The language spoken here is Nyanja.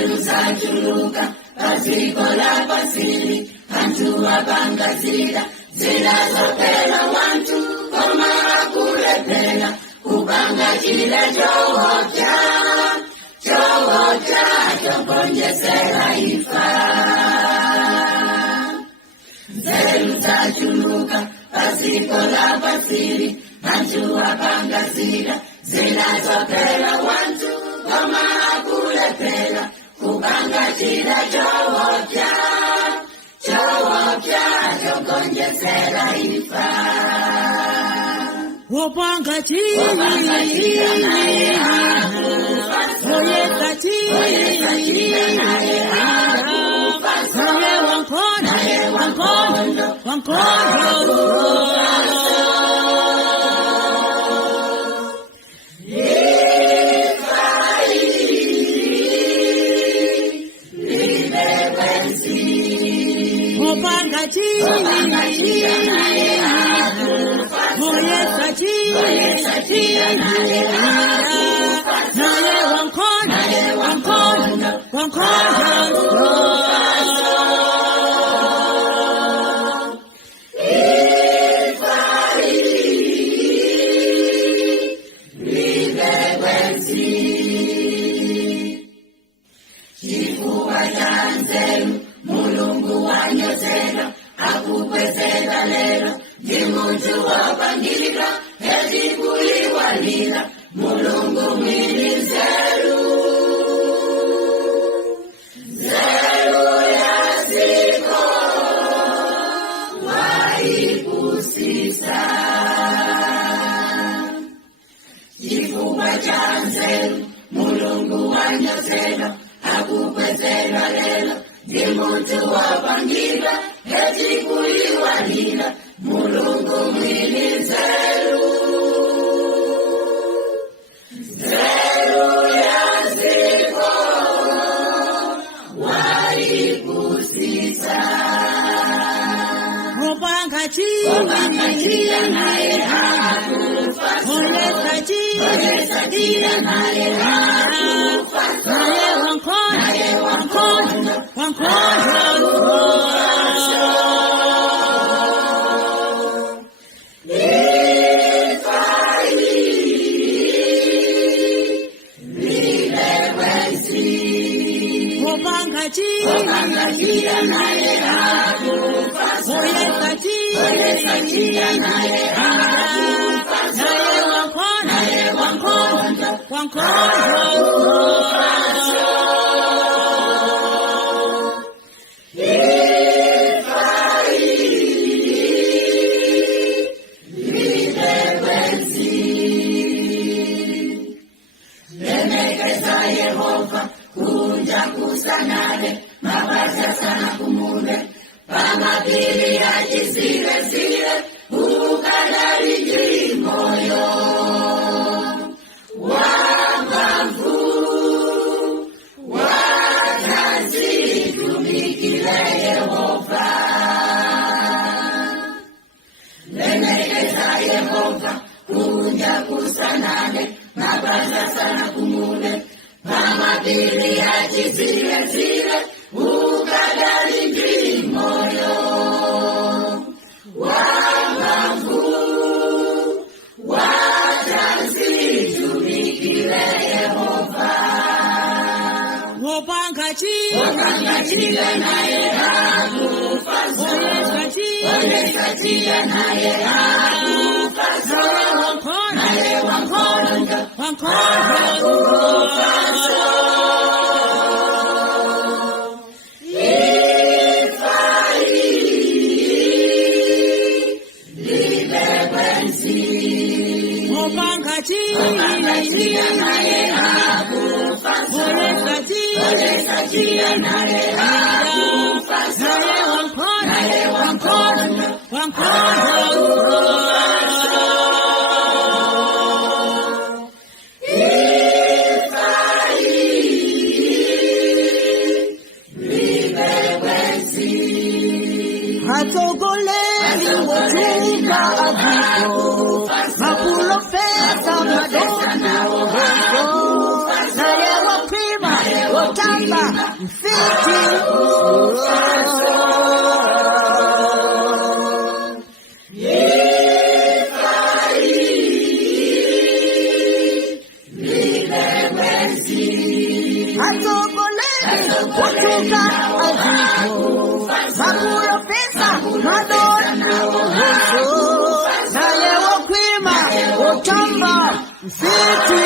zachuluka paziko la pasiri antu wapangazira zinazopela wantu koma akulepela kupanga chile chowopya chokonjesera ifa nzeru zachuluka paziko la pasiri antu wapangazira zinazopela wantu koma akulepela kupanga chile chowopya chokonjesera ifa wopanga chini naye Mulungu wanyozela akukwezela lelo ndimuntu wapangira ezikuliwalila Mulungu mwini nzeru yaziko waikusisa chifukwa cha nzeru Mulungu wanyozela akukwezela lelo ndimuntu wapangira ezikuliwalila Mulungu mwini nzeru yaziko waikusisa wopanga chini naye hakufa olesa jina naye hakufa naye wankono wopanga chini naye hakufa olesa jina naye hakufa naye wankono Yehova kunja kusanale mabaza sana kumule pamabili yaji zile ukadariji moyo wambavu wakazi tumikile Yehova nemekeza Yehova kunja kusanale mabaza sana kumule pamabili yaji zile ukadariji moyo wambavu wakazi tumikile Yehova wopanga chini naye hakufa olesa jina naye hakufa naye wankono wopanga chini naye hakufa olesa jina naye hakufa naye wankono hatogoleli wotumba abiko makulopesa madona naye wapima utamba mfiti atogoleni kutuka aziko makuro pesa madora na uwezo naye wakwima utamba mfiti